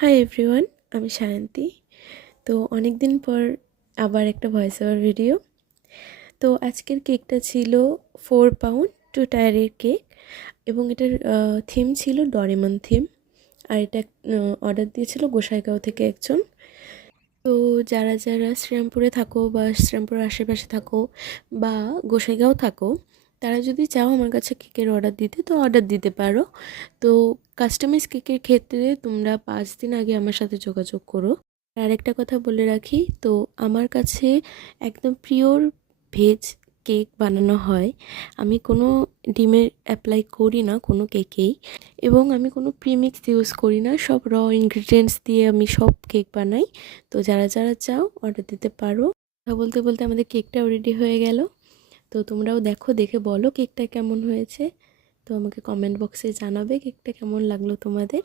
Hi everyone, আমি সায়ন্তী। তো অনেক দিন পর আবার একটা ভয়েস ওভার ভিডিও। তো আজকের কেকটা ছিল 4 পাউন্ড 2 টায়ারের কেক, এবং এটার থিম ছিল ডরেমন থিম। আর এটা অর্ডার দিয়েছিল গোসাইগাঁও থেকে একজন। তো যারা যারা শ্রীরামপুরে থাকো বা শ্রীরামপুরের আশেপাশে থাকো বা গোসাইগাঁও থাকো, তারা যদি চাও আমার কাছে কেকের অর্ডার দিতে, তো অর্ডার দিতে পারো। তো কাস্টমাইজ কেকের ক্ষেত্রে তোমরা 5 দিন আগে আমার সাথে যোগাযোগ করো। আর আরেকটা কথা বলে রাখি, তো আমার কাছে একদম পিওর ভেজ কেক বানানো হয়। আমি কোনো ডিমের অ্যাপ্লাই করি না কোনো কেকেই, এবং আমি কোনো প্রিমিক্স ইউজ করি না। সব র ইনগ্রিডিয়েন্টস দিয়ে আমি সব কেক বানাই। তো যারা যারা চাও অর্ডার দিতে পারো। কথা বলতে বলতে আমাদের কেকটাও রেডি হয়ে গেল। তো তোমরাও দেখো, দেখে বলো কেকটা কেমন হয়েছে। তো আমাকে কমেন্ট বক্সে জানাবে কেকটা কেমন লাগলো তোমাদের।